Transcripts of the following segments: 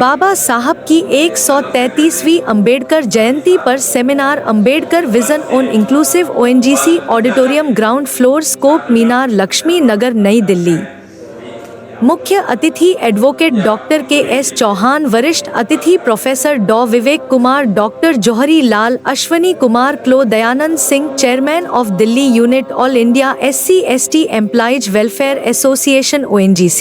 बाबा साहब की 133वीं अंबेडकर जयंती पर seminar Ambedkar vision on inclusive ONGC auditorium ground floor scope Minar Laxmi Nagar नई दिल्ली। मुख्य अतिथि एडवोकेट डॉक्टर के.एस. चौहान, वरिष्ठ अतिथि प्रोफेसर डॉ. Vivek Kumar, doctor Jauhari Lal, Ashwani Kumar, CLO, Dayanand Singh, chairman of Delhi unit, all India SC/ST employees welfare association ONGC।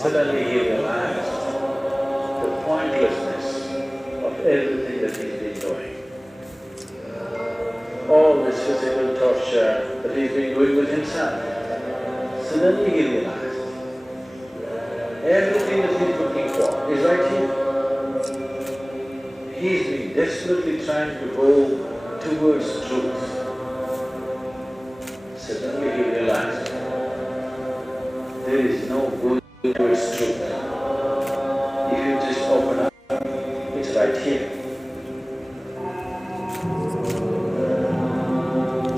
Suddenly he realized the pointlessness of everything that he's been doing. All this physical torture that he's been doing with himself. Suddenly he realized everything that he's looking for is right here. He's been desperately trying to go towards truth. Suddenly he realized there is no going towards truth. If you just open up, it's right here.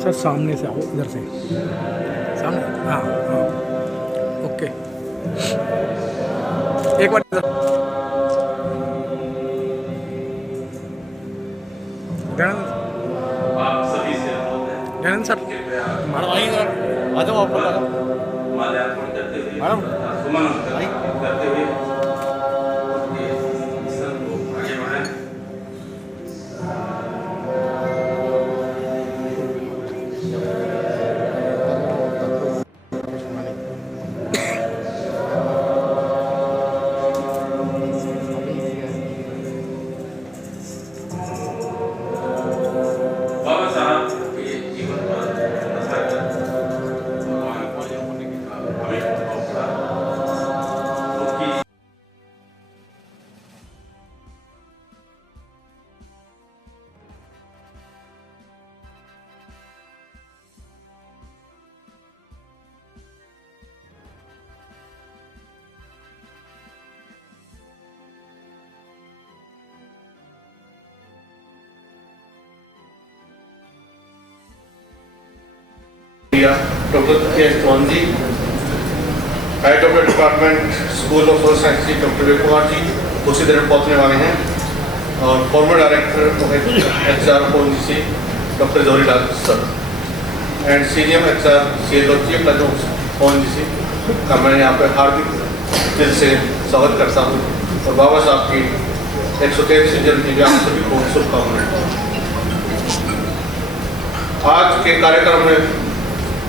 Sir सामने से आओ, इधर से सामने। हाँ हाँ okay, एक बार इधर। आप सभी से गणन सर, मैडम आइए इधर, आ जाओ आप लोग। माल्यार्पण करते हुए, मैडम सुमन करते हुए सर को आगे बढ़ाएं। बाबा साहब के जीवन पर असर भगवान को हमें पड़ा उनकी doctor K S. Chauhan ji, head of the department school of social science doctor Vivek Kumar ji उसी तरह पहुंचने वाले हैं, और former director HR ONGC doctor Jauhari Lal sir and senior HR CLO chief ONGC का मैं यहाँ पर हार्दिक दिल से स्वागत करता हूँ, और बाबा साहब की 133वीं जयंती की आप सभी को शुभकामनाएं। आज के कार्यक्रम में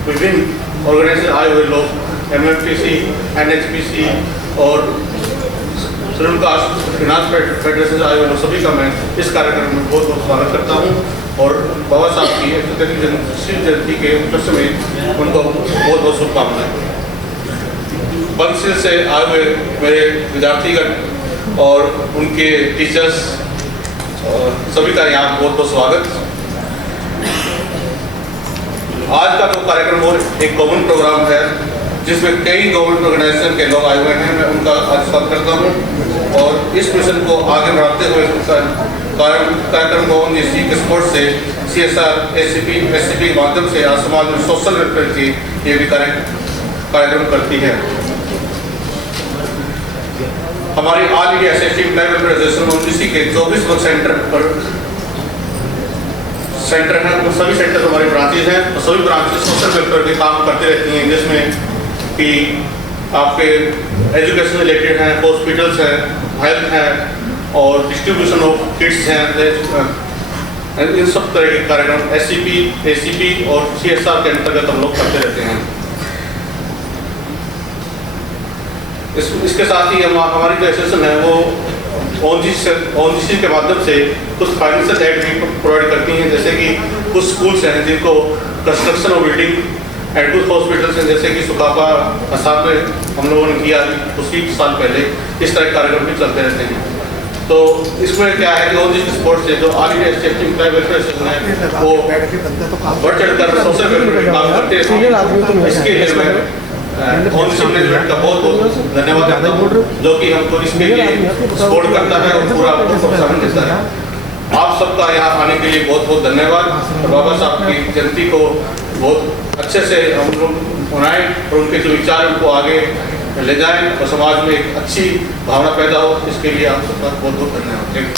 विभिन्न ऑर्गेनाइजेशन आए हुए लोग, MMTC, NHPC और शेड्यूल कास्ट फिनांस फेडरेशन आए हुए लोग, सभी का मैं इस कार्यक्रम में बहुत बहुत स्वागत करता हूं, और बाबा साहब की 133वीं जयंती के उपलक्ष्य में उनको बहुत बहुत शुभकामनाएं। पंचशील से आए हुए मेरे विद्यार्थीगण और उनके टीचर्स सभी का यहाँ बहुत बहुत स्वागत। आज का जो कार्यक्रम और एक कॉमन प्रोग्राम है जिसमें कई गवर्नमेंट ऑर्गेनाइजेशन के लोग आए हुए हैं, मैं उनका आज स्वागत करता हूं, और इस मिशन को आगे बढ़ाते हुए कार्यक्रम को ONGC के सपोर्ट से CSR, ACP, SCP के माध्यम से आज समाज में सोशल वेलफेयर की ये भी कार्यक्रम करती है। हमारी all India SC welfare association ONGC के 24 वर्क सेंटर हैं, उन सभी सेंटर हमारे ब्रांचेज हैं, और सभी ब्रांचेज सोशल वेलफेयर के काम करते रहती हैं, जिसमें कि आपके एजुकेशन रिलेटेड हैं, हॉस्पिटल्स हैं, हेल्थ हैं, और डिस्ट्रीब्यूशन ऑफ किट्स हैं, इन सब तरह के कार्यक्रम SCP, ACP और CSR के अंतर्गत हम लोग करते रहते हैं। इसके साथ ही हमारी जो एसोसिएशन है वो ONGC के माध्यम से कुछ फाइनेंशियल एड भी प्रोवाइड करती हैं, जैसे कि कुछ स्कूल्स हैं जिनको कंस्ट्रक्शन और बिल्डिंग एंड कुछ हॉस्पिटल्स हैं जैसे कि सुकापा आसाम में हम लोगों ने किया कुछ ही साल पहले। इस तरह के कार्यक्रम भी चलते रहते हैं। तो इसमें क्या है कि ONGC सपोर्ट से जो ऑल इंडिया वेलफेयर एसोसिएशन है वो बढ़ चढ़कर सोशल वेलफेयर काम करते हैं। इसके लिए मैं ONGC मैनेजमेंट का बहुत बहुत धन्यवाद करता हूँ, जो कि हमको इसके लिए सपोर्ट करता है और पूरा प्रोत्साहन देता है। आप सबका यहाँ आने के लिए बहुत बहुत धन्यवाद। और बाबा साहब की जयंती को बहुत अच्छे से हम लोग बनाएं और उनके जो विचार उनको आगे ले जाएं और समाज में एक अच्छी भावना पैदा हो। इसके लिए आप सबका बहुत बहुत धन्यवाद। Thank you.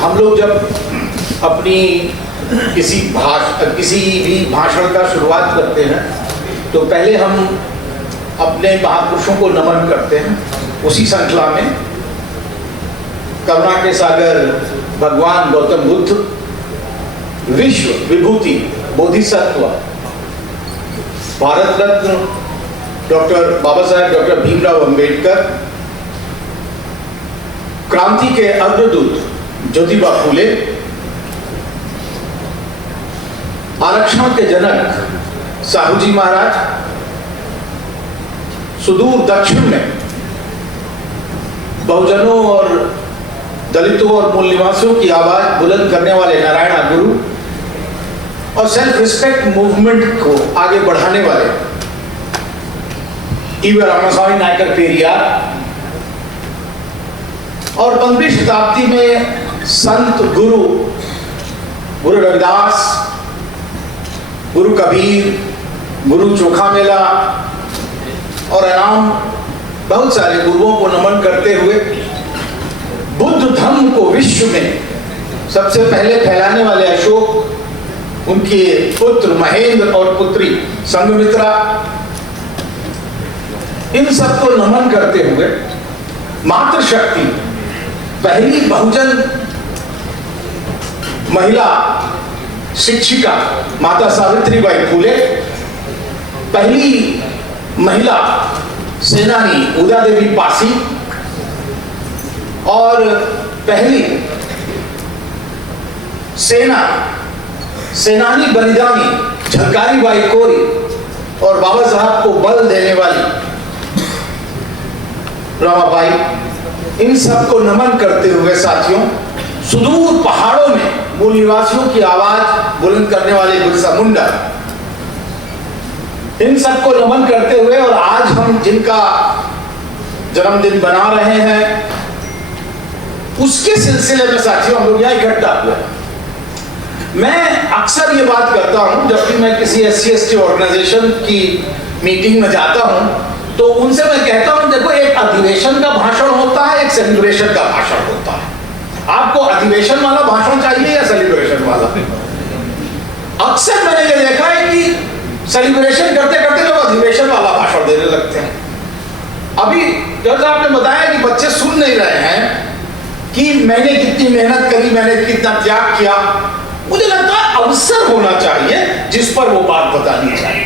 हम लोग जब अपनी किसी भी भाषण का शुरुआत करते हैं तो पहले हम अपने महापुरुषों को नमन करते हैं। उसी श्रृंखला में करुणा के सागर भगवान गौतम बुद्ध, विश्व विभूति बोधिसत्व भारत रत्न डॉक्टर बाबा साहेब डॉक्टर भीमराव अंबेडकर, क्रांति के अग्रदूत ज्योतिबा फूले, आरक्षण के जनक साहू जी महाराज, सुदूर दक्षिण में बहुजनों और दलितों और मूल निवासियों की आवाज बुलंद करने वाले नारायण गुरु और सेल्फ रिस्पेक्ट मूवमेंट को आगे बढ़ाने वाले ईवी रामास्वामी नायकर पेरियार और 15वीं शताब्दी में संत गुरु रविदास, गुरु कबीर, गुरु चोखामेला और अनाम बहुत सारे गुरुओं को नमन करते हुए बुद्ध धर्म को विश्व में सबसे पहले फैलाने वाले अशोक, उनके पुत्र महेंद्र और पुत्री संघमित्रा, इन सबको नमन करते हुए मातृशक्ति पहली बहुजन महिला शिक्षिका माता सावित्रीबाई फूले, पहली महिला सेनानी उदा देवी पासी और पहली सेनानी बलिदानी झलकारी बाई कोरी और बाबा साहब को बल देने वाली रमाबाई, इन सबको नमन करते हुए साथियों, सुदूर पहाड़ों में मूल निवासियों की आवाज बुलंद करने वाले बिरसा मुंडा, इन सबको नमन करते हुए और आज हम जिनका जन्मदिन बना रहे हैं उसके सिलसिले में साथियों हम लोग यहाँ इकट्ठा हुए। मैं अक्सर ये बात करता हूं जब भी मैं किसी SC/ST ऑर्गेनाइजेशन की मीटिंग में जाता हूं तो उनसे मैं कहता हूं देखो, एक अधिवेशन का भाषण होता है, एक सेलिब्रेशन का भाषण होता है। आपको अधिवेशन वाला भाषण चाहिए या सेलिब्रेशन वाला? अक्सर मैंने ये देखा है कि सेलिब्रेशन करते करते लोग अधिवेशन वाला भाषण देने लगते हैं। अभी जैसा आपने बताया कि बच्चे सुन नहीं रहे हैं कि मैंने कितनी मेहनत करी, मैंने कितना त्याग किया। मुझे लगता है अवसर होना चाहिए जिस पर वो बात बतानी चाहिए।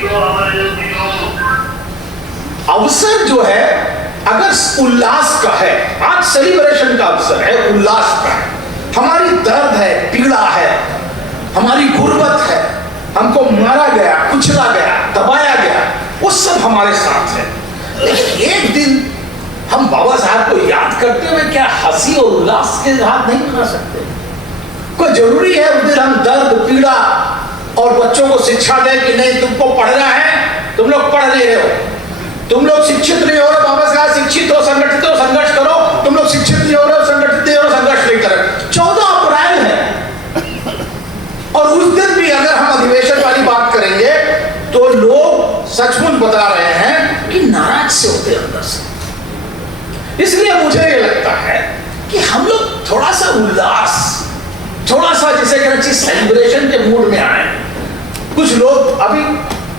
अवसर जो है अगर उल्लास का है, आज सेलिब्रेशन का अवसर है, उल्लास का है, हमारी दर्द है, पीड़ा है, हमारी गुर्बत है, हमको मारा गया, कुचला गया, दबाया गया, वो सब हमारे साथ है। लेकिन एक दिन हम बाबा साहब को याद करते हुए क्या हंसी और उल्लास के साथ नहीं मना सकते? कोई जरूरी है उस दिन हम दर्द, पीड़ा और बच्चों को शिक्षा दें कि नहीं तुमको पढ़ना है, तुम लोग पढ़ नहीं रहे हो, तुम लोग शिक्षित नहीं हो रहे, बाबा साहब शिक्षित हो, संगठित हो, संघर्ष करो, तुम लोग शिक्षित नहीं हो रहे, संगठित नहीं हो रहे, संघर्ष नहीं करें। 14 अप्रैल है और उस दिन भी अगर हम अधिवेशन वाली बात करेंगे तो लोग सचमुच बता रहे हैं कि नाराज से होते अंदर से। इसलिए मुझे ये लगता है कि हम लोग थोड़ा सा उल्लास, थोड़ा सा जिसे कहना चाहिए सेलिब्रेशन के मूड में आए। कुछ लोग अभी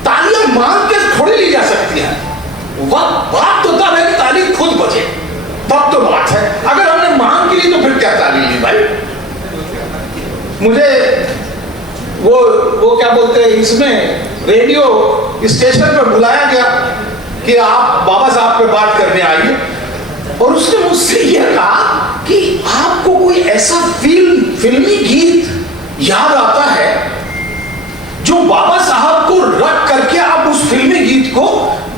तालियां मांग के थोड़ी ली जा सकती है, बात तो तब है कि ताली खुद बजे, तब तो बात है। अगर हमने मांग के ली तो फिर क्या ताली ली भाई? मुझे वो क्या बोलते हैं, इसमें रेडियो स्टेशन पर बुलाया गया कि आप बाबा साहब पे बात करने आइए, और उसने मुझसे यह कहा कि आपको कोई ऐसा फिल्मी गीत याद आता है जो बाबा साहब को रख करके आप उस फिल्मी गीत को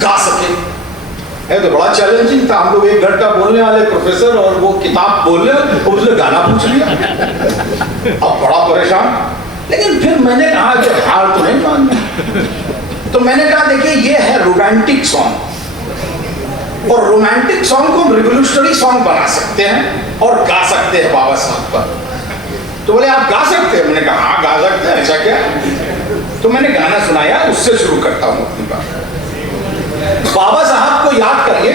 गा सके। है तो बड़ा चैलेंजिंग था। हम लोग 1 घंटा बोलने वाले प्रोफेसर और वो किताब बोल रहे और उसने गाना पूछ लिया। अब बड़ा परेशान। लेकिन फिर मैंने कहा कि हार तो नहीं मानना, तो मैंने कहा देखिए ये है रोमांटिक सॉन्ग, और रोमांटिक सॉन्ग को हम रिवोल्यूशनरी सॉन्ग बना सकते हैं और गा सकते हैं बाबा साहब पर। तो बोले आप गा सकते हैं? मैंने कहा हाँ गा सकते हैं, ऐसा क्या? तो मैंने गाना सुनाया, उससे शुरू करता हूँ अपनी बात। बाबा साहब को याद करिए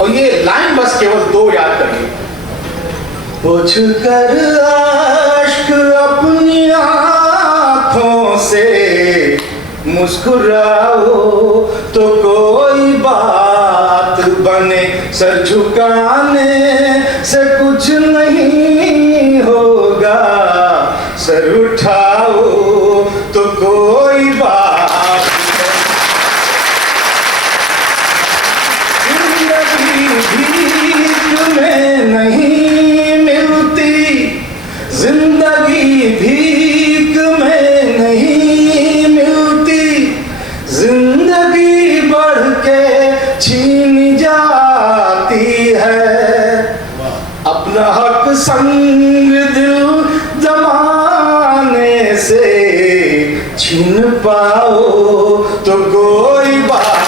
और ये लाइन बस केवल 2 याद करिए। पोंछ कर अश्क अपनी आँखों से मुस्कुराओ तो कोई बात बने, सर झुकाने से कुछ नहीं होगा, सर उठाओ तो कोई बात। जिंदगी भीख में नहीं मिलती, जिंदगी भीख में नहीं मिलती, जिंदगी बढ़ के छीन जाती है, अपना हक संग दिल जमाने से छीन पाओ तो कोई बात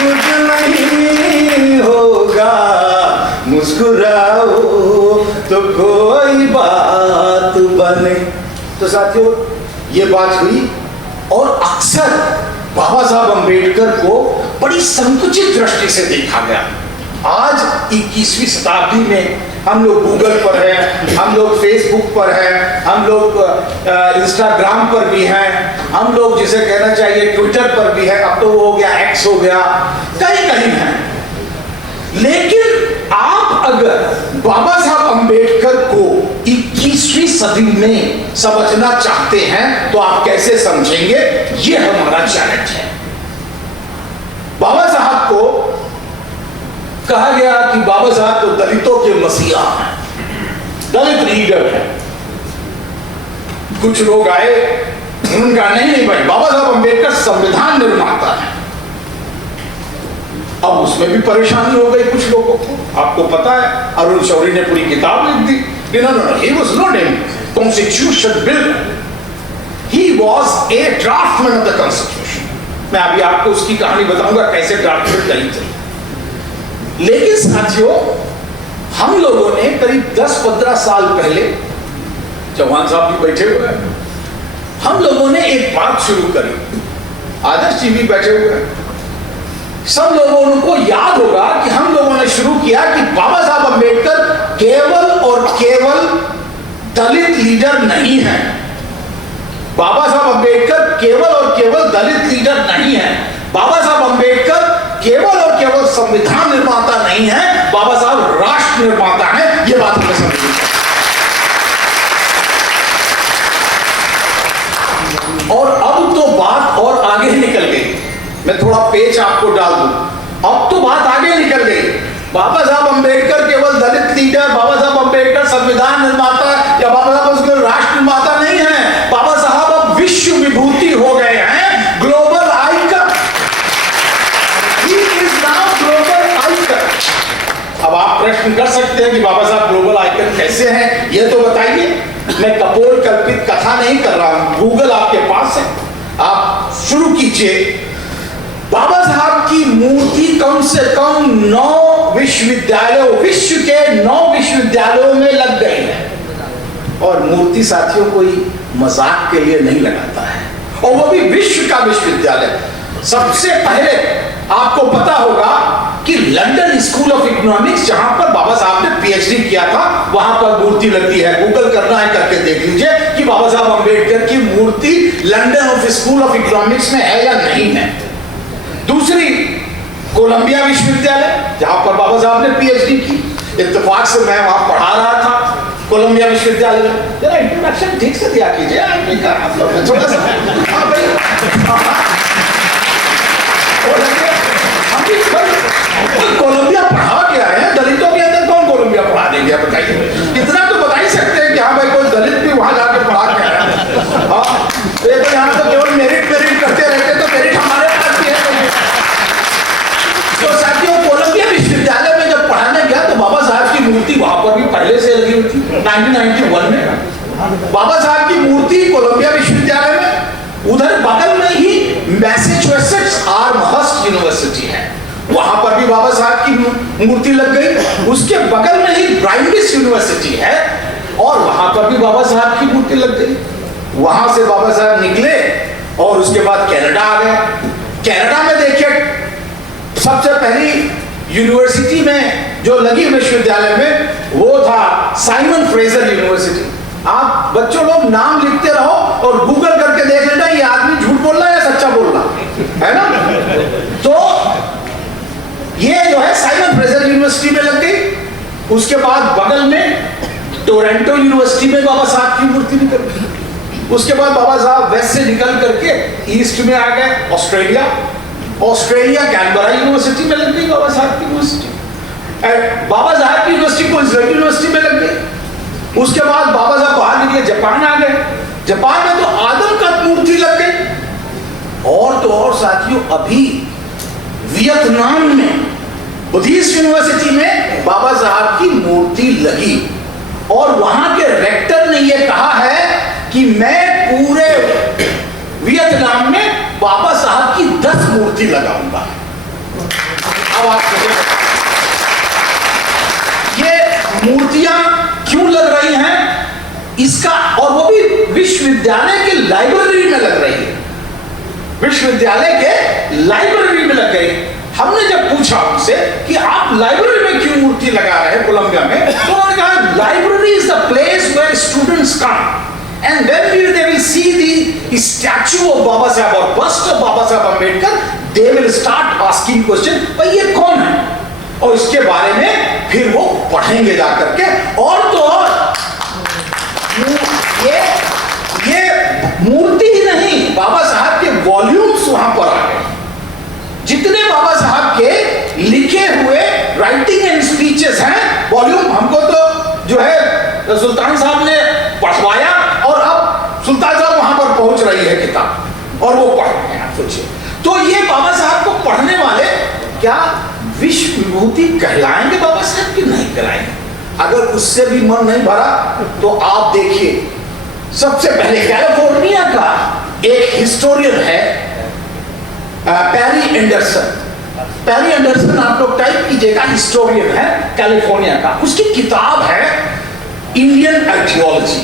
कुछ नहीं होगा, मुस्कुराओ तो कोई बात बने। तो साथियों ये बात हुई और अक्सर बाबा साहब अंबेडकर को बड़ी संकुचित दृष्टि से देखा गया। आज 21वीं शताब्दी में हम लोग गूगल पर हैं, हम लोग फेसबुक पर हैं, हम लोग इंस्टाग्राम पर भी हैं, हम लोग जिसे कहना चाहिए ट्विटर पर भी है, अब तो वो हो गया एक्स हो गया, कहीं कहीं हैं। लेकिन आप अगर बाबा साहब अंबेडकर को 21वीं सदी में समझना चाहते हैं तो आप कैसे समझेंगे, ये हमारा चैलेंज है। बाबा साहब को कहा गया कि बाबा साहब तो दलितों के मसीहा हैं, दलित लीडर हैं। कुछ लोग आए, उन्होंने कहा नहीं भाई, बाबा साहब अंबेडकर संविधान निर्माता है। अब उसमें भी परेशानी हो गई कुछ लोगों को। आपको पता है अरुण शौरी ने पूरी किताब लिख दी कि no, he was not a constitution builder, he was a draftsman of the constitution। मैं अभी आपको उसकी कहानी बताऊंगा कैसे ड्राफ्टमेंट करी थी। लेकिन साथियों हम लोगों ने करीब 10-15 साल पहले, चौहान साहब भी बैठे हुए हैं, हम लोगों ने एक बात शुरू करी। आदर्श जी भी बैठे हुए हैं, सब लोगों को याद होगा कि हम लोगों ने शुरू किया कि बाबा साहब अंबेडकर केवल और केवल दलित लीडर नहीं है। बाबा साहब अंबेडकर केवल और केवल दलित लीडर नहीं है। बाबा साहब अंबेडकर केवल और केवल संविधान निर्माता नहीं है, बाबा साहब राष्ट्र निर्माता है। यह बात हमें समझनी चाहिए। और अब तो बात और आगे निकल गई। मैं थोड़ा पेच आपको डाल दूं। अब तो बात आगे निकल गई। बाबा साहब अंबेडकर केवल दलित लीडर, बाबा साहब अंबेडकर संविधान निर्माता या बाबा साहब उसके राष्ट्र निर्माता नहीं है। बाबा साहब अब विश्व विभूति हो गए हैं, global icon. He is now global icon. अब आप प्रश्न कर सकते हैं कि बाबा साहब ग्लोबल आइकन कैसे हैं, ये तो बताइए। मैं कपोल कल्पित कथा नहीं कर रहा हूं, गूगल आपके पास है, आप शुरू कीजिए। बाबा साहब की मूर्ति कम से कम 9 विश्वविद्यालयों, विश्व के 9 विश्वविद्यालयों में लग गई है। और मूर्ति साथियों कोई मजाक के लिए नहीं लगाता है, और वो भी विश्व का विश्वविद्यालय। सबसे पहले आपको पता होगा कि लंदन स्कूल ऑफ इकोनॉमिक्स, जहां पर बाबा साहब ने पीएचडी किया था, वहां पर मूर्ति लगती है। गूगल करना है, करके देख लीजिए कि बाबा साहब अंबेडकर की मूर्ति लंदन स्कूल ऑफ इकोनॉमिक्स में है या नहीं है। दूसरी, कोलंबिया विश्वविद्यालय, जहां पर बाबा साहब ने पीएचडी की। इत्तेफाक से मैं वहां पढ़ा रहा था कोलंबिया विश्वविद्यालय में। जरा इंट्रोडक्शन ठीक से दिया कीजिए, आप लोग थोड़ा सा। हाँ भाई, कोलंबिया पढ़ा क्या है? दलितों के अंदर कौन कोलंबिया पढ़ा देंगे, बताइए। इतना तो बता ही सकते हैं कि हाँ भाई कोई दलित भी वहां जाके पढ़ा क्या है। हाँ, तो यहाँ तो केवल मेरिट करते रहते, तो मेरिट हमारे पास भी है। तो साथियों, कोलंबिया विश्वविद्यालय में जब पढ़ाने गया तो बाबा साहब की मूर्ति वहां पर भी पहले से लगी हुई थी। 1991 में बाबा साहब की मूर्ति कोलंबिया विश्वविद्यालय में। उधर बगल में ही मैसेच्यूसेट्स आर्महर्स्ट यूनिवर्सिटी है, वहां पर भी बाबा साहब की मूर्ति लग गई। उसके बगल में ही ब्राइटिश यूनिवर्सिटी है और वहां पर भी बाबा साहब की मूर्ति लग गई। वहां से बाबा साहब निकले और उसके बाद कनाडा आ गए। कनाडा में देखिए सबसे पहली यूनिवर्सिटी में जो लगी विश्वविद्यालय में वो था साइमन फ्रेजर यूनिवर्सिटी। आप बच्चों लोग नाम लिखते रहो और गूगल करके देख लेना ये आदमी झूठ बोल रहा है या सच्चा बोल रहा है ना। तो ये जो है साइमन फ्रेजर यूनिवर्सिटी में लग गई। उसके बाद बगल में टोरंटो यूनिवर्सिटी में बाबा साहब की मूर्ति निकल गई। उसके बाद बाबा साहब वेस्ट से निकल करके ईस्ट में आ गए ऑस्ट्रेलिया। ऑस्ट्रेलिया कैनबरा यूनिवर्सिटी में लग गई बाबा साहब की यूनिवर्सिटी। बाबा साहब की यूनिवर्सिटी क्वींसलैंड यूनिवर्सिटी में लग गई। उसके बाद बाबा साहब बाहर निकले, जापान आ गए। जापान में तो आदम का मूर्ति लग गई। और तो और साथियों अभी वियतनाम में बुद्धिस्ट यूनिवर्सिटी में बाबा साहब की मूर्ति लगी और वहां के रेक्टर ने यह कहा है कि मैं पूरे वियतनाम में बाबा साहब की 10 मूर्ति लगाऊंगा। अब आप ये मूर्तियां क्यों लग रही हैं इसका, और वो भी विश्वविद्यालय के लाइब्रेरी में लग रही है। विश्वविद्यालय के लाइब्रेरी में लग गई। हमने जब पूछा उनसे कि आप लाइब्रेरी में क्यों मूर्ति लगा रहे हैं कोलंबिया में, तो उन्होंने कहा library is the place where students come and when they will see the statue of Baba Saheb or bust of Baba Saheb Ambedkar, they will start asking question, भाई ये कौन है, और इसके बारे में फिर वो पढ़ेंगे जाकर के। और तो और ये मूर्ति ही नहीं, बाबा साहब के वॉल्यूम्स वहां पर आ गए। जितने बाबा साहब के लिखे हुए राइटिंग एंड स्पीचेस हैं वॉल्यूम, हमको तो जो है सुल्तान साहब ने पढ़वाया और अब सुल्तान साहब वहां पर पहुंच रही है किताब और वो पढ़ रहे हैं। आप सोचिए, तो ये बाबा साहब को पढ़ने वाले क्या विश्व विभूति कहलाएंगे बाबा साहब की? नहीं कहलाएंगे। अगर उससे भी मन नहीं भरा तो आप देखिए, सबसे पहले कैलिफोर्निया का एक हिस्टोरियन है पैरी एंडरसन। पैरी एंडरसन आप लोग टाइप कीजिएगा, हिस्टोरियन है कैलिफोर्निया का। उसकी किताब है इंडियन आर्कियोलॉजी।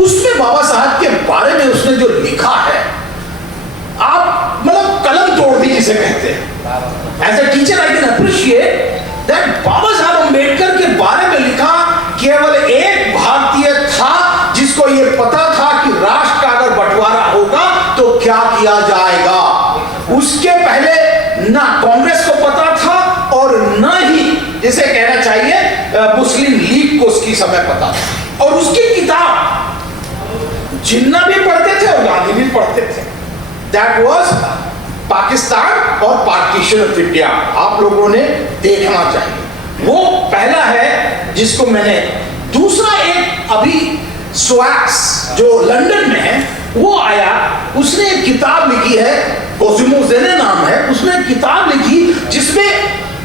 उसमें बाबा साहब के बारे में उसने जो लिखा है, आप मतलब कलम तोड़ दी जिसे कहते हैं। As a teacher I can appreciate that Baba Saheb Ambedkar के बारे में लिखा केवल एक भारतीय था जिसको यह पता था कि राष्ट्र का अगर बंटवारा होगा तो क्या किया जाएगा। उसके पहले ना कांग्रेस को पता था और न ही जिसे कहना चाहिए मुस्लिम लीग को उसकी समय पता था। और उसकी किताब जिन्ना भी पढ़ते थे और गांधी भी पढ़ते थे। दैट वाज पाकिस्तान और पार्टीशन ऑफ इंडिया। आप लोगों ने देखना चाहिए। वो पहला है जिसको मैंने, दूसरा एक अभी स्वैक्स जो लंदन में है वो आया, उसने एक किताब लिखी है, कोसिमो ज़ेने नाम है। उसने एक किताब लिखी जिसमें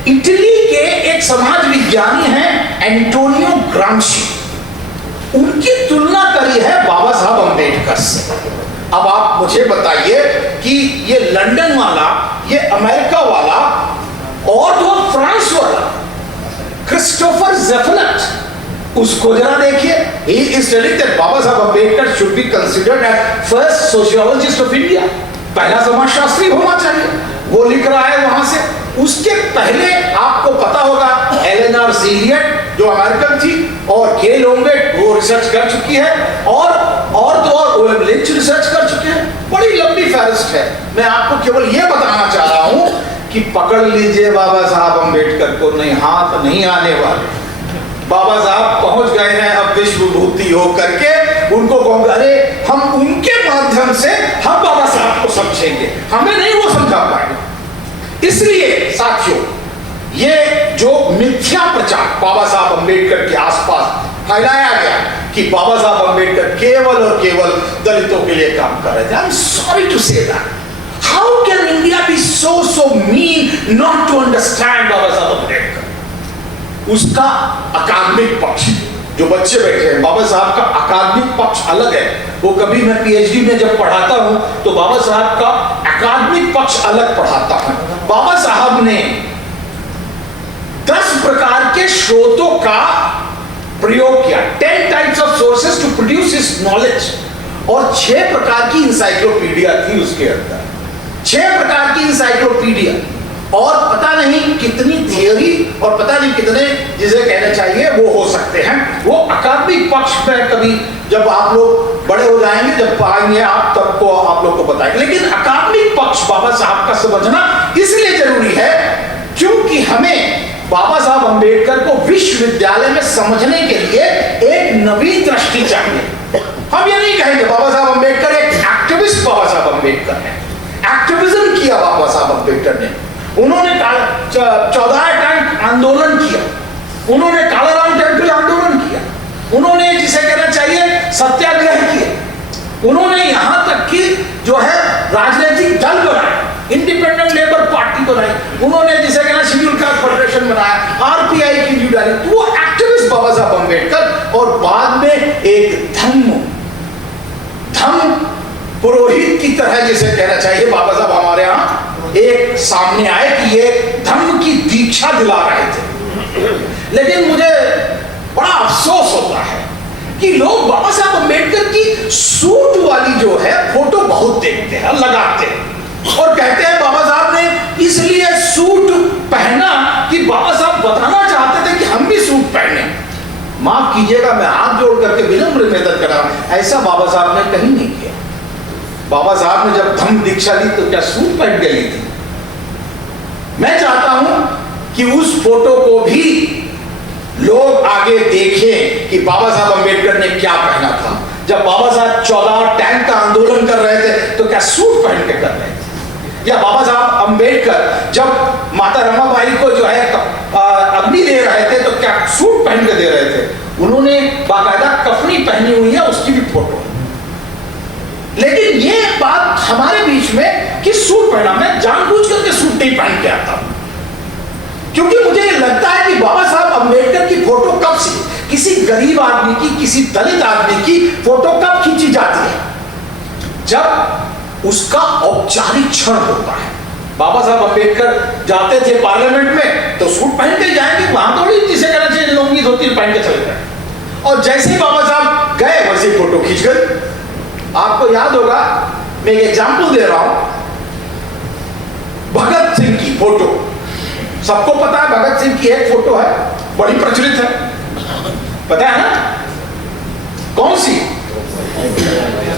इटली के एक समाज विज्ञानी हैं एंटोनियो ग्राम्शी, उनकी तुलना करी है बाबा साहब अम्बेडकर से। अब आप मुझे बताइए कि ये लंदन वाला, ये अमेरिका वाला और जो फ्रांस वाला क्रिस्टोफर ज़ेफिनेट, उसको जरा देखिए। He is telling that Baba Saheb Ambedkar should be considered as first sociologist of India, पहला समाजशास्त्री होना चाहिए। वो लिख रहा है वहां से। उसके पहले आपको पता होगा एलेनोर ज़ीलियट जो अमेरिकन थी और के लोम्बेट वो रिसर्च कर चुकी है और तो और लिंच रिसर्च कर चुके हैं। बड़ी लंबी फहरिस्त है। मैं आपको केवल ये बताना चाह रहा हूं कि पकड़ लीजिए बाबा साहब अम्बेडकर को, नहीं हाथ नहीं आने वाले। बाबा साहब पहुंच गए हैं अब विश्व विभूति होकर के। उनको कहोगे अरे हम उनके माध्यम से हम बाबा साहब को समझेंगे, हमें नहीं वो समझा पाएंगे। इसलिए साथियों, ये जो मिथ्या प्रचार बाबा साहब अम्बेडकर के आसपास फैलाया गया कि बाबा साहब अम्बेडकर केवल और केवल दलितों के लिए काम कर रहे थे, I am sorry to say that. How can India be so mean not to understand Baba Saheb Ambedkar? उसका अकादमिक पक्ष, जो बच्चे बैठे हैं, बाबा साहब का अकादमिक पक्ष अलग है। वो कभी मैं पीएचडी में जब पढ़ाता हूं तो बाबा साहब का अकादमिक पक्ष अलग पढ़ाता हूं। बाबा साहब ने 10 प्रकार के स्रोतों का प्रयोग किया, 10 types of sources to produce his knowledge, और 6 प्रकार की इंसाइक्लोपीडिया थी उसके अंदर, 6 प्रकार की इंसाइक्लोपीडिया, और पता नहीं कितनी थियोरी और पता नहीं कितने जिसे कहना चाहिए वो हो सकते हैं। वो अकादमिक पक्ष में कभी जब आप लोग बड़े हो जाएंगे, जब पाएंगे आप, तब को आप लोग को बताएंगे। लेकिन अकादमिक पक्ष बाबा साहब का समझना इसलिए जरूरी है क्योंकि हमें बाबा साहब अंबेडकर को विश्वविद्यालय में समझने के लिए एक नवीन दृष्टि चाहिए। हम ये नहीं कहेंगे बाबा साहब अंबेडकर एक एक्टिविस्ट बाबा साहब अंबेडकर है। एक्टिविज्म किया बाबा साहब अंबेडकर ने। उन्होंने 14 टैंक आंदोलन किया, उन्होंने कालाराम टेम्पल आंदोलन किया, उन्होंने जिसे कहना चाहिए सत्याग्रह किया, उन्होंने यहां तक कि जो है राजनीतिक दल बनाए, इंडिपेंडेंट लेबर पार्टी बनाई, उन्होंने जिसे कहना शेड्यूल कास्ट फेडरेशन बनाया, आरपीआई की ड्यू डाली। तो वो एक्टिविस्ट बाबा साहब अंबेडकर, और बाद में एक धम्म पुरोहित की तरह जिसे कहना चाहिए बाबा साहब हमारे यहाँ एक सामने आए कि ये धर्म की दीक्षा दिला रहे थे। लेकिन मुझे बड़ा अफसोस होता है कि लोग बाबा साहब अंबेडकर की सूट वाली जो है फोटो बहुत देखते हैं, लगाते हैं, और कहते हैं बाबा साहब ने इसलिए सूट पहना कि बाबा साहब बताना चाहते थे कि हम भी सूट पहने। माफ कीजिएगा, मैं हाथ जोड़ करके विनम्र निवेदन कर रहा हूं, ऐसा बाबा साहब ने कहीं नहीं किया। बाबा साहब ने जब धम्म दीक्षा ली तो क्या सूट पहन के ली थी? मैं चाहता हूं कि उस फोटो को भी लोग आगे देखें कि बाबा साहब अंबेडकर ने क्या पहना था। जब बाबा साहब 14 टैंक का आंदोलन कर रहे थे तो क्या सूट पहन के कर रहे थे? या बाबा साहब अंबेडकर जब माता रमाबाई को जो है अग्नि दे रहे थे तो क्या सूट पहन के दे रहे थे? उन्होंने बाकायदा कफनी पहनी हुई है, उसकी भी फोटो। लेकिन ये बात हमारे बीच में कि सूट पहना, मैं जानबूझ करके सूट नहीं पहन के आता हूं, क्योंकि मुझे लगता है कि बाबा साहब अंबेडकर की फोटो कब से किसी गरीब आदमी की, किसी दलित आदमी की फोटो कब खींची जाती है? जब उसका औपचारिक क्षण होता है। बाबा साहब अंबेडकर जाते थे पार्लियामेंट में तो सूट पहन के जाएंगे, वहां थोड़ी जिसे कहना चाहिए लुंगी धोती पहन के चले गए, और जैसे ही बाबा साहब गए वैसे ही फोटो खींच गए। आपको याद होगा, मैं एक एग्जाम्पल दे रहा हूं, भगत सिंह की फोटो, सबको पता है भगत सिंह की एक फोटो है, बड़ी प्रचलित है, पता है ना? कौन सी?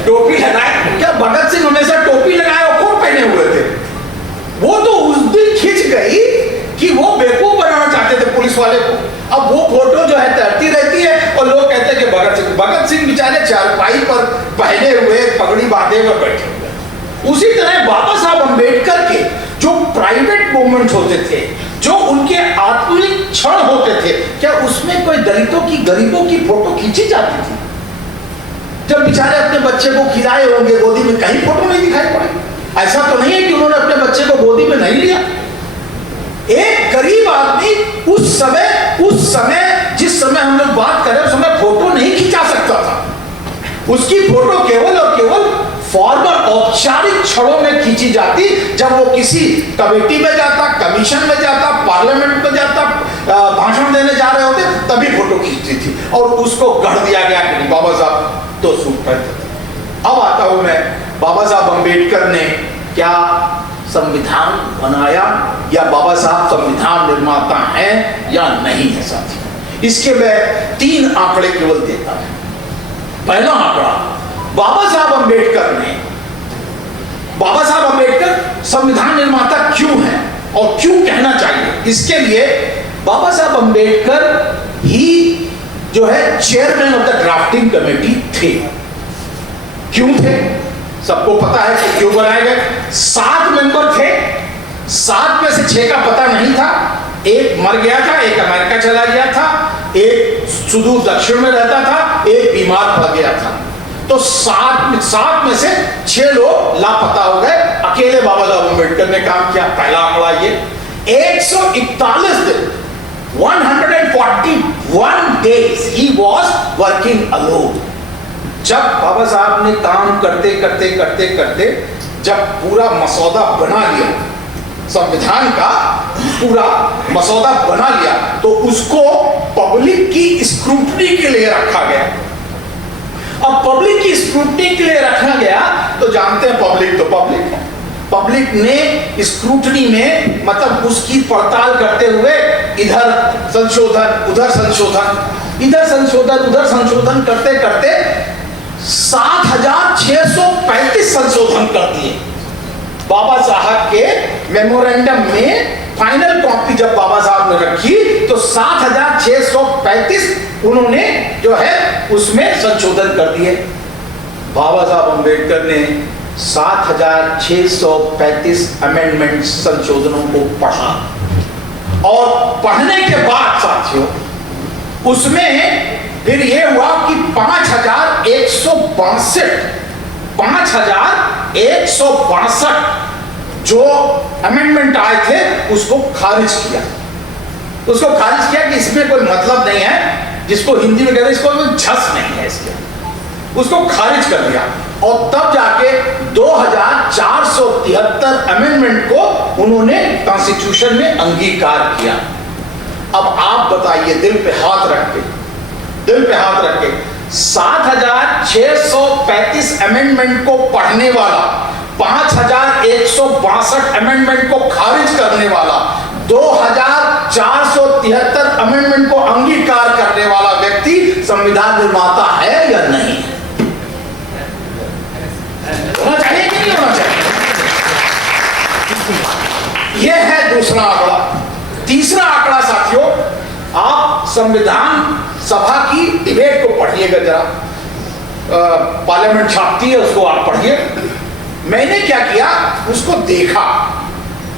टोपी लगाए। क्या भगत सिंह हमेशा टोपी लगाए और कोट पहने हुए थे? वो तो उस दिन खिंच गई कि वो बेवकूफ बनाना चाहते थे पुलिस वाले को। अब वो फोटो जो है तैरती रहती है और लोग कहते हैं कि भगत सिंह बेचारे चारपाई पर पहने हुए, पगड़ी बांधे हुए बैठे हुए। उसी तरह बाबा साहब अंबेडकर के जो प्राइवेट मोमेंट्स होते थे, जो उनके आत्मिक क्षण होते थे, क्या उसमें कोई दलितों की, गरीबों की फोटो खींची जाती थी? जब बेचारे अपने बच्चे को खिलाए होंगे गोदी में, कहीं फोटो नहीं दिखाई पड़ी। ऐसा तो नहीं है कि उन्होंने अपने बच्चे को गोदी में नहीं लिया। एक गरीब आदमी उस समय जिस समय हम लोग बात कर रहे हैं, उस समय फोटो नहीं खिंचा सकता था। उसकी फोटो केवल और केवल फॉर्मल औपचारिक क्षणों में खींची जाती, जब वो किसी कमेटी में जाता, कमीशन में जाता, पार्लियामेंट में जाता, भाषण देने जा रहे होते, तभी फोटो खींचती थी, और उसको गढ़ दिया गया कि बाबा साहब तो सूट पहनते थे। अब आता हूं मैं, बाबा साहब अंबेडकर ने क्या संविधान बनाया, या बाबा साहब संविधान निर्माता हैं या नहीं है साथी? इसके मैं 3 आंकड़े केवल देता हूं। पहला आंकड़ा, बाबा साहब अंबेडकर संविधान निर्माता क्यों है और क्यों कहना चाहिए? इसके लिए बाबा साहब अंबेडकर ही जो है chairman of the drafting committee थे। क्यों थे? सबको पता है कि क्यों बनाए गए। 7 मेंबर थे, 7 में से 6 का पता नहीं था। एक मर गया था, एक अमेरिका चला गया था, एक सुदूर दक्षिण में रहता था, एक बीमार पड़ गया था। तो 7 में से 6 लोग लापता हो गए। अकेले बाबा साहब अम्बेडकर ने काम किया। पहला आंकड़ा ये, 141 दिन 141 days he was working alone. जब बाबा साहब ने काम करते करते करते करते जब पूरा मसौदा बना लिया, संविधान का पूरा मसौदा बना लिया, तो उसको पब्लिक की स्क्रूटनी के लिए रखा गया। अब पब्लिक की स्क्रूटनी के लिए रखा गया तो जानते हैं पब्लिक तो पब्लिक है। पब्लिक ने स्क्रूटनी में मतलब उसकी पड़ताल करते हुए इधर संशोधन उधर संशोधन, इधर संशोधन उधर संशोधन करते करते 7,635 संशोधन कर दिए। बाबा साहब के मेमोरेंडम में फाइनल कॉपी जब बाबा साहब ने रखी तो 7,635 उन्होंने जो है उसमें संशोधन कर दिए। बाबा साहब अम्बेडकर ने 7,635 अमेंडमेंट संशोधनों को पढ़ा और पढ़ने के बाद साथियों उसमें फिर ये हुआ कि 5,162 जो अमेंडमेंट आए थे उसको खारिज किया। उसको खारिज किया कि इसमें कोई मतलब नहीं है, जिसको हिंदी में कहते हैं इसको कोई झस नहीं है इसके, उसको खारिज कर दिया। और तब जाके 2,473 अमेंडमेंट को उन्होंने कॉन्स्टिट्यूशन में अंगीकार किया। अब आप बताइए दिल पे हाथ रख के 7,635 अमेंडमेंट को पढ़ने वाला, 5,162 अमेंडमेंट को खारिज करने वाला, 2,473 अमेंडमेंट को अंगीकार करने वाला व्यक्ति संविधान निर्माता है या नहीं? होना चाहिए कि नहीं होना चाहिए? यह है दूसरा आंकड़ा। तीसरा आंकड़ा साथियों, आप संविधान सभा की डिबेट को पढ़िएगा जरा, पार्लियामेंट छापती है उसको आप पढ़िए। मैंने क्या किया, उसको देखा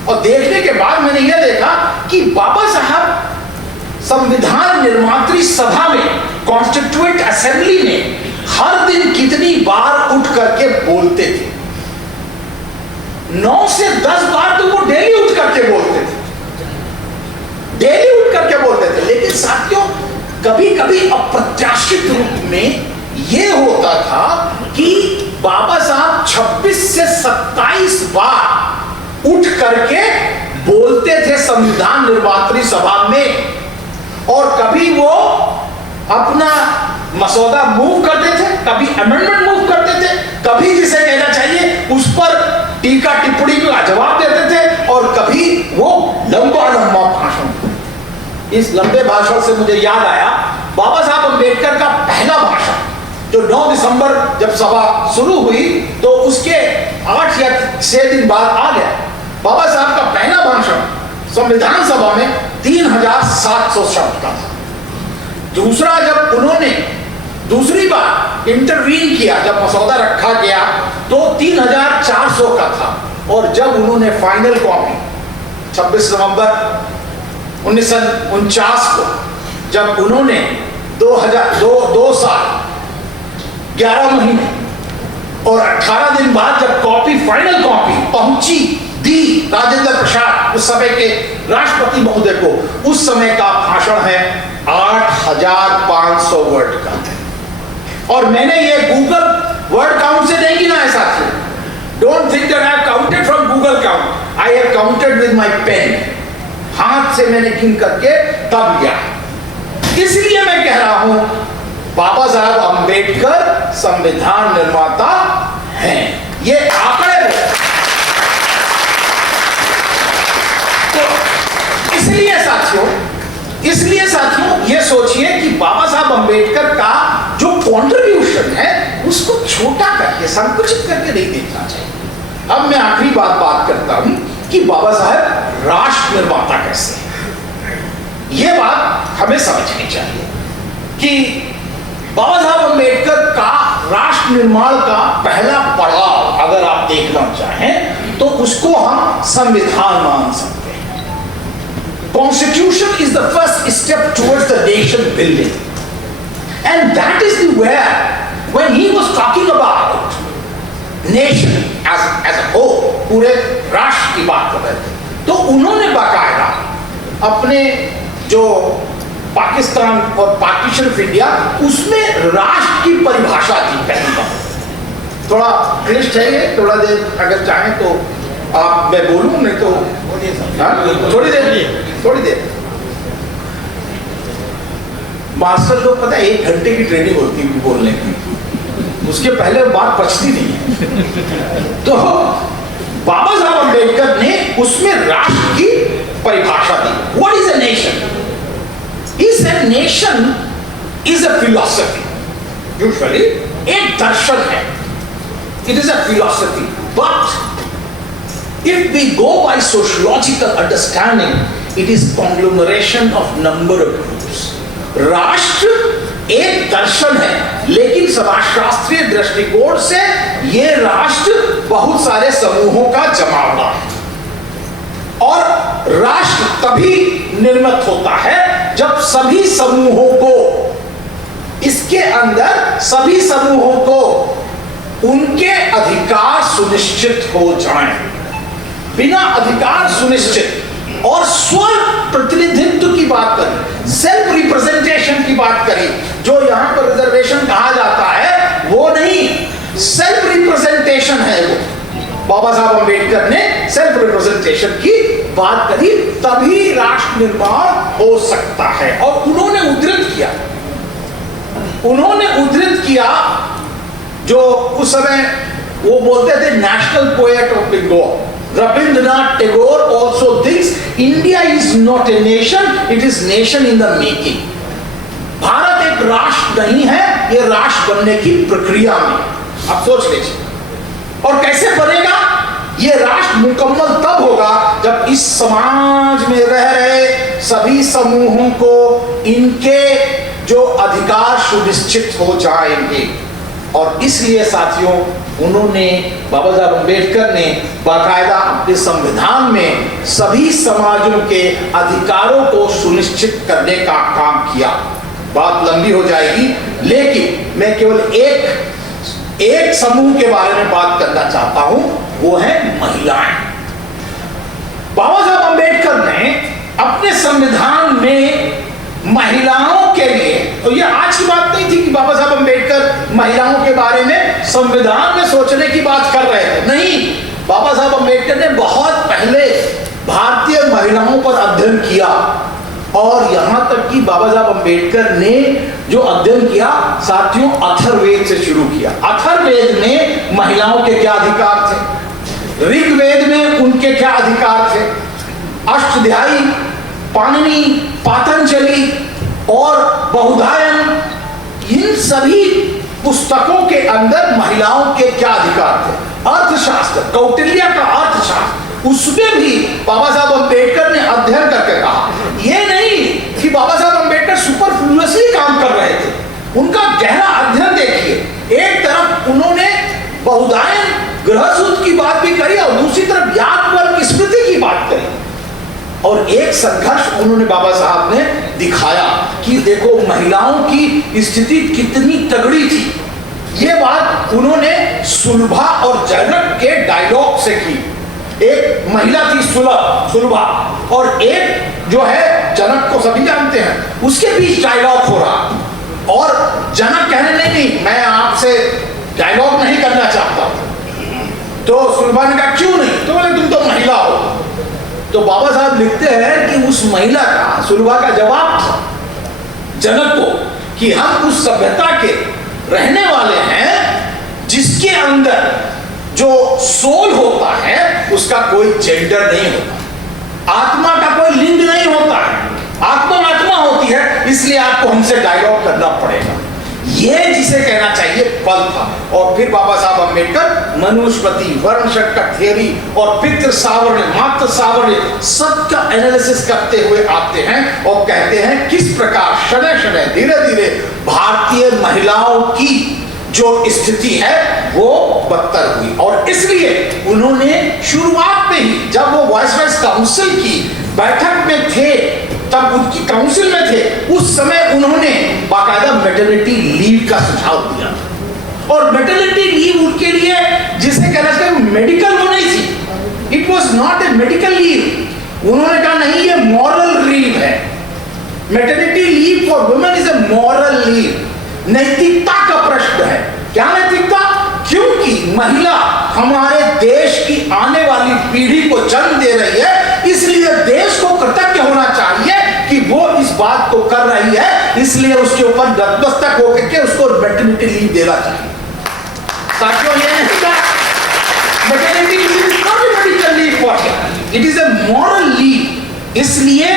और देखने के बाद मैंने यह देखा कि बाबा साहब संविधान निर्मात्री सभा में, कॉन्स्टिट्यूएंट असेंबली में हर दिन कितनी बार उठ करके बोलते थे। 9 से 10 बार तो वो डेली उठ करके बोलते थे, डेली उठ करके बोलते थे। लेकिन साथियों कभी कभी अप्रत्याशित रूप में यह होता था कि बाबा साहब 26 से 27 बार उठ करके बोलते थे संविधान निर्मात्री सभा में, और कभी वो अपना मसौदा मूव करते थे, कभी अमेंडमेंट मूव करते थे, कभी जिसे कहना चाहिए उस पर टीका टिप्पणी का जवाब देते थे, और कभी वो लंबा लंबा भाषण। इस लंबे भाषण से मुझे याद आया बाबा साहब अम्बेडकर का पहला भाषण जो 9 दिसंबर जब सभा शुरू हुई तो उसके 8 या 6 दिन बाद आ गया। बाबा साहब का पहला भाषण संविधान सभा में 3,700 शब्द का था। दूसरा जब उन्होंने दूसरी बार इंटरवीन किया, जब मसौदा रखा गया तो 3,400 का था, और जब उन्होंने फाइनल कॉपी 26 नवंबर 1949 को जब उन्होंने 2 साल 11 महीने और 18 दिन बाद जब कॉपी फाइनल कॉपी पहुंची दी राजेंद्र प्रसाद उस समय के राष्ट्रपति महोदय को, उस समय का भाषण है 8,500 वर्ड का। और मैंने ये गूगल वर्ड काउंट से नहीं गिना है साथियों। Don't think that I have counted from Google count, I have counted with my pen. हाथ से मैंने गिन करके तब लिया। इसलिए मैं कह रहा हूं बाबा साहब अंबेडकर संविधान निर्माता हैं, ये आंकड़े हैं। तो इसलिए साथियों ये सोचिए कि बाबा साहब अंबेडकर का जो कंट्रीब्यूशन है उसको छोटा करके, संकुचित करके नहीं देखना चाहिए। अब मैं आखिरी बात करता हूं कि बाबा साहब राष्ट्र निर्माता कैसे हैं। यह बात हमें समझनी चाहिए कि बाबा साहब अंबेडकर का राष्ट्र निर्माण का पहला पड़ाव अगर आप देखना चाहें तो उसको हम संविधान मान सकते हैं। Constitution is the first step towards the nation building, and that is the where when he was talking about nation as a whole, पूरे राष्ट्र की बात कर रहे थे, तो उन्होंने बाकायदा अपने जो पाकिस्तान और पार्टीशन ऑफ इंडिया, उसमें राष्ट्र की परिभाषा थी पहली बार। थोड़ा क्लिष्ट है ये, थोड़ा देर अगर चाहें तो आप, मैं बोलूं नहीं तो थोड़ी देर। मास्टर को पता है 1 घंटे की ट्रेनिंग होती है बोलने की, उसके पहले बात पचती नहीं है। तो बाबा साहब अम्बेडकर ने उसमें राष्ट्र की परिभाषा दी। What is a nation? He said nation is a philosophy. Usually, एक दर्शन है. It is a philosophy. But if we go by sociological understanding, it is conglomeration of number of groups. राष्ट्र एक दर्शन है, लेकिन समाजशास्त्रीय दृष्टिकोण से ये राष्ट्र बहुत सारे समूहों का जमावड़ा है। और राष्ट्र तभी निर्मित होता है जब सभी समूहों को, इसके अंदर सभी समूहों को उनके अधिकार सुनिश्चित हो जाएं। बिना अधिकार सुनिश्चित और स्व प्रतिनिधित्व की बात करी, सेल्फ रिप्रेजेंटेशन की बात करी, जो यहां पर रिजर्वेशन कहा जाता है वो नहीं, सेल्फ रिप्रेजेंटेशन है वो। बाबा साहब अम्बेडकर ने सेल्फ रिप्रेजेंटेशन की बात करी, तभी राष्ट्र निर्माण हो सकता है। और उन्होंने उद्धृत किया जो उस समय वो बोलते थे national poet of Bengal, Rabindranath Tagore also thinks India is not a nation, it is nation in the making. Bharat एक राष्ट्र नहीं है, ये राष्ट्र बनने की प्रक्रिया में। आप सोच लीजिए, और कैसे बनेगा ये राष्ट्र? मुकम्मल तब होगा जब इस समाज में रह रहे सभी समूहों को इनके जो अधिकार सुनिश्चित हो जाएंगे। और इसलिए साथियों, उन्होंने, बाबा साहब अम्बेडकर ने बाकायदा अपने संविधान में सभी समाजों के अधिकारों को सुनिश्चित करने का काम किया। बात लंबी हो जाएगी, लेकिन मैं केवल एक समूह के बारे में बात करना चाहता हूं, वो है महिलाएं। बाबा साहब अम्बेडकर ने अपने संविधान में महिलाओं के लिए, तो ये आज की बात नहीं थी कि बाबा साहब अम्बेडकर महिलाओं के बारे में संविधान में सोचने की बात कर रहे थे, नहीं। बाबा साहब अम्बेडकर ने बहुत पहले भारतीय महिलाओं पर अध्ययन किया, और यहां तक कि बाबा साहब अम्बेडकर ने जो अध्ययन किया साथियों, अथर्ववेद से शुरू किया। अथर्ववेद में महिलाओं के क्या अधिकार थे, ऋग्वेद में उनके क्या अधिकार थे, अष्टाध्यायी, पाणिनि, पातंजलि और बहुधायन, इन सभी पुस्तकों के अंदर महिलाओं के क्या अधिकार थे। अर्थशास्त्र, कौटिल्य का अर्थशास्त्र, उसमें भी बाबा साहब अम्बेडकर ने अध्ययन करके कहा। ये नहीं कि बाबा साहब अम्बेडकर सुपरफ्लुअसली काम कर रहे थे, उनका गहरा अध्ययन देखिए। एक तरफ उन्होंने बहुधायन, गृहसूत्र की बात भी करी, और दूसरी तरफ याज्ञवल्क्य स्मृति की बात करी। और एक संघर्ष उन्होंने, बाबा साहब ने दिखाया कि देखो महिलाओं की स्थिति कितनी तगड़ी थी। ये बात उन्होंने सुलभा और जनक के डायलॉग से की। एक महिला थी सुलभा, और एक जो है जनक को सभी जानते हैं, उसके बीच डायलॉग हो रहा, और जनक कहने नहीं, मैं आपसे डायलॉग नहीं करना चाहता। तो सुलभा ने कहा क्यों नहीं? तो बोले तुम तो महिला हो। तो बाबा साहब लिखते हैं कि उस महिला का, सुलभा का जवाब था जनक को कि हम उस सभ्यता के रहने वाले हैं जिसके अंदर जो सोल होता है उसका कोई जेंडर नहीं होता, आत्मा का कोई लिंग नहीं होता है, आत्मा होती है, इसलिए आपको हमसे डायलॉग करना पड़ेगा। ये जिसे कहना चाहिए फल था। और फिर बाबा साहब अम्बेडकर मनुस्मृति, वर्णशंकर थ्योरी और पितृ सावर्ण्य, मातृ सावर्ण्य सबका एनालिसिस करते हुए आते हैं और कहते हैं किस प्रकार शनय शनय धीरे धीरे भारतीय महिलाओं की जो स्थिति है वो बदतर हुई। और इसलिए उन्होंने शुरुआत में ही, जब वो वाइसराय काउंसिल की बैठक में थे, तब उनकी काउंसिल में थे, उस समय उन्होंने बाकायदा मैटरनिटी लीव का सुझाव दिया। और मैटरनिटी लीव उनके लिए जिसे कहना चाहिए मेडिकल वो नहीं थी, it was not a medical leave. उन्होंने कहा नहीं, ये मॉरल लीव है। Maternity leave for women is a moral leave, नैतिकता का प्रश्न है। क्या नैतिकता? क्योंकि महिला हमारे देश की आने वाली पीढ़ी को जन्म दे रही है, इसलिए देश को कृतज्ञ होना चाहिए कि वो इस बात को कर रही है, इसलिए उसके ऊपर नतमस्तक होकर के उसको मैटरनिटी लीव देना चाहिए। साथियों, ये नहीं था maternity leave is not a medical leave for him, it is a moral leave. इसलिए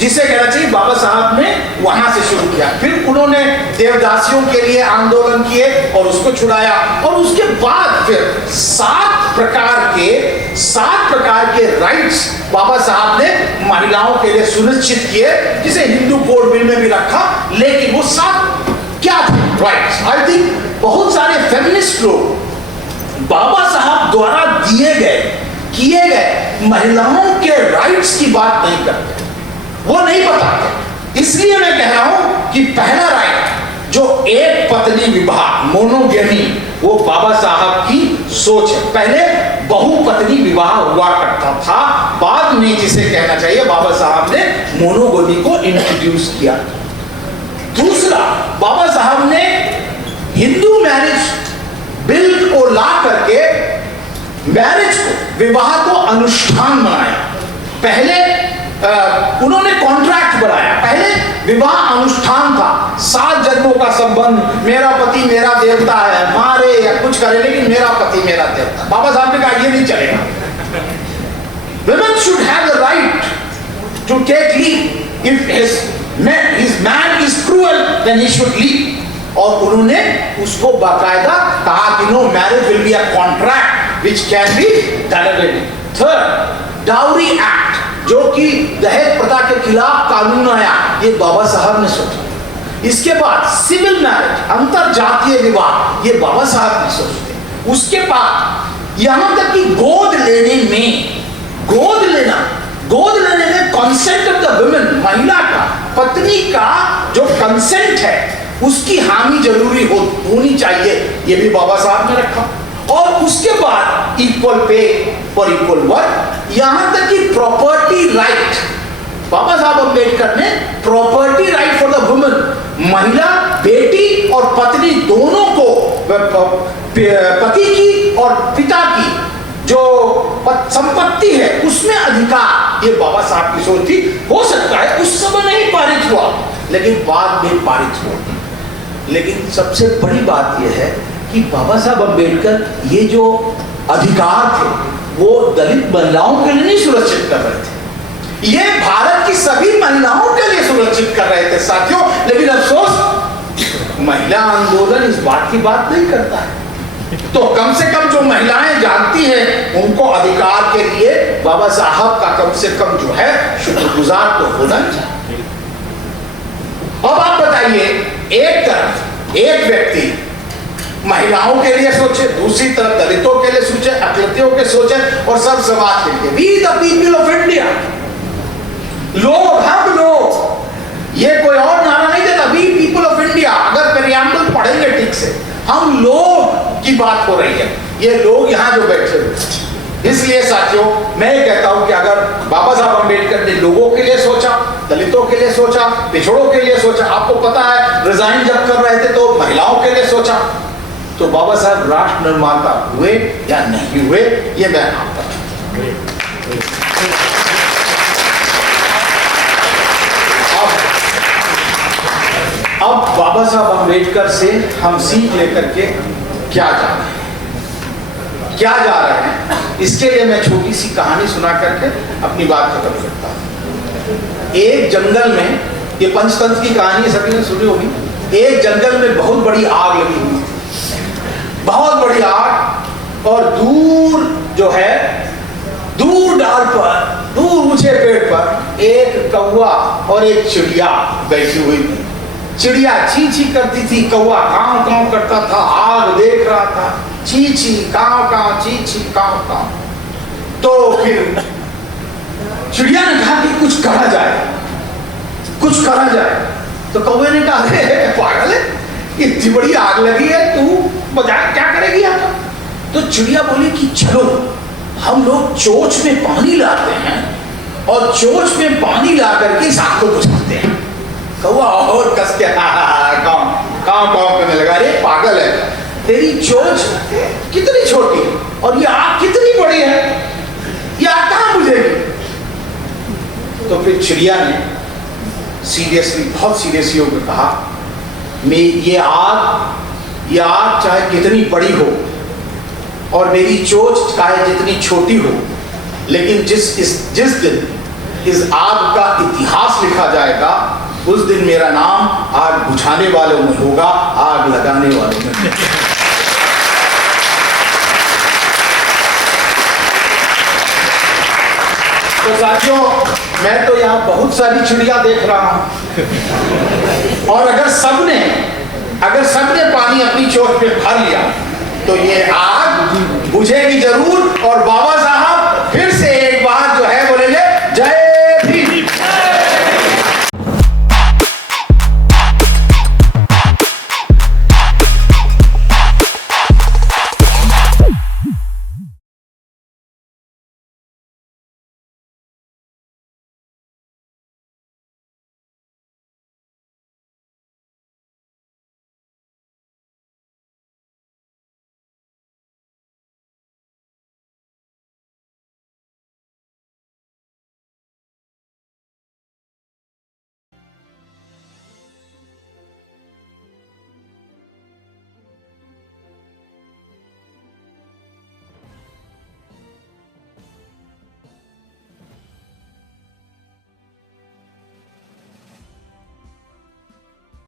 जिसे कहना चाहिए बाबा साहब ने वहां से शुरू किया, फिर उन्होंने देवदासियों के लिए आंदोलन किए और उसको छुड़ाया, और उसके बाद फिर 7 प्रकार के राइट्स बाबा साहब ने महिलाओं के लिए सुनिश्चित किए, जिसे हिंदू कोड बिल में भी रखा। लेकिन वो 7 क्या थे राइट्स? आई थिंक बहुत सारे फेमिनिस्ट लोग बाबा साहब द्वारा किए गए महिलाओं के राइट्स की बात नहीं करते, वो नहीं बताते। इसलिए मैं कह रहा हूं कि पहला राइट जो एक पत्नी विवाह, मोनोगेमी, वो बाबा साहब की सोच है। पहले बहुपत्नी विवाह हुआ करता था, बाद में जिसे कहना चाहिए बाबा साहब ने मोनोगेमी को इंट्रोड्यूस किया। दूसरा, बाबा साहब ने हिंदू मैरिज बिल को ला करके मैरिज को, विवाह को अनुष्ठान बनाया। पहले उन्होंने कॉन्ट्रैक्ट बनाया, पहले विवाह अनुष्ठान था, 7 जन्मों का संबंध, मेरा पति मेरा देवता है, मारे या कुछ करे लेकिन मेरा पति मेरा देवता। बाबा साहब ने कहा ये नहीं चलेगा, women should have the right to take leave, if his man is cruel then he should leave। और उन्होंने उसको बाकायदा कहा कि no, marriage will be a contract which can be delegated. Third, dowry act, जो कि दहेज प्रथा के खिलाफ कानून आया, ये बाबा साहब ने सोचा। इसके बाद सिविल मैरिज, अंतर जातीय विवाह, ये बाबा साहब ने सोचते। उसके बाद यहां तक कि गोद लेने में कंसेंट ऑफ द वुमेन, महिला का, पत्नी का जो कंसेंट है उसकी हामी जरूरी होनी चाहिए, ये भी बाबा साहब ने रखा। और उसके बाद equal pay for equal work, यहां तक कि प्रॉपर्टी राइट, बाबा साहब अम्बेडकर ने property right for the women, महिला, बेटी और पत्नी दोनों को, पति की और पिता की जो संपत्ति है उसमें अधिकार, ये बाबा साहब की सोच थी। हो सकता है उस समय नहीं पारित हुआ, लेकिन बाद में पारित हुआ। लेकिन सबसे बड़ी बात यह है कि बाबा साहब अम्बेडकर ये जो अधिकार थे वो दलित महिलाओं के लिए नहीं सुरक्षित कर रहे थे, ये भारत की सभी महिलाओं के लिए सुरक्षित कर रहे थे साथियों। लेकिन अफसोस महिला आंदोलन इस बात की बात नहीं करता है। तो कम से कम जो महिलाएं जानती हैं उनको अधिकार के लिए बाबा साहब का कम से कम जो है शुक्रगुजार तो होना चाहिए। अब आप बताइए, एक तरफ एक व्यक्ति महिलाओं के लिए सोचे, दूसरी तरफ दलितों के लिए सोचे, अकलतियों के सोचे और सब समाज के लिए। We the people of India, लोग, हम लोग, ये कोई और नारा नहीं देता, वी पीपल ऑफ इंडिया। अगर प्रियम्बल पढ़ेंगे ठीक से, हम लोग की बात हो रही है, ये लोग यहाँ जो बैठे हुए। इसलिए साथियों, मैं ये कहता हूं कि अगर बाबा साहब अम्बेडकर ने लोगों के लिए सोचा, दलितों के लिए सोचा, पिछड़ों के लिए सोचा, आपको पता है रिजाइन जब कर रहे थे तो महिलाओं के लिए सोचा, तो बाबा साहब राष्ट्र निर्माता हुए या नहीं हुए, ये मैं आपको अब बाबा साहब अम्बेडकर से हम सीख लेकर के क्या जा रहे हैं, इसके लिए मैं छोटी सी कहानी सुना करके अपनी बात खत्म करता हूं। एक जंगल में, ये पंचतंत्र की कहानी सभी ने सुनी होगी, एक जंगल में बहुत बड़ी आग लगी हुई थी, बहुत बड़ी आग, और दूर जो है, दूर डाल पर, दूर ऊंचे पेड़ पर एक कौवा और एक चिड़िया बैठी हुई थी। चिड़िया ची ची करती थी, कौवा कांव कांव करता था, आग देख रहा था, ची ची कांव कांव, ची ची कांव कांव। तो फिर चिड़िया ने कहा कि कुछ करा जाए, कुछ करा जाए। तो कौवे ने कहा, अरे पागल है, इतनी बड़ी आग लगी है, तू बता क्या करेगी आप? तो चिड़िया बोली कि चलो हम लोग चोंच में पानी लाते हैं और चोंच में पानी ला करके इस आग को बुझाते हैं। कौआ और कस के काँव काँव करने लगा। अरे पागल है, तेरी चोंच कितनी छोटी और ये आँख कितनी बड़ी है, ये आँख कहाँ बुझेगी? तो फिर चिड़िया ने सीरियसली, बहुत सीरियसली होकर कहा, मैं ये आग चाहे कितनी बड़ी हो और मेरी चोंच चाहे जितनी छोटी हो, लेकिन जिस दिन इस आग का इतिहास लिखा जाएगा, उस दिन मेरा नाम आग बुझाने वालों में होगा, आग लगाने वालों में नहीं। तो साथियों, मैं तो यहाँ बहुत सारी चिड़िया देख रहा हूं और अगर सबने पानी अपनी चोट पे भर लिया तो ये आग बुझेगी जरूर और बाबा साहब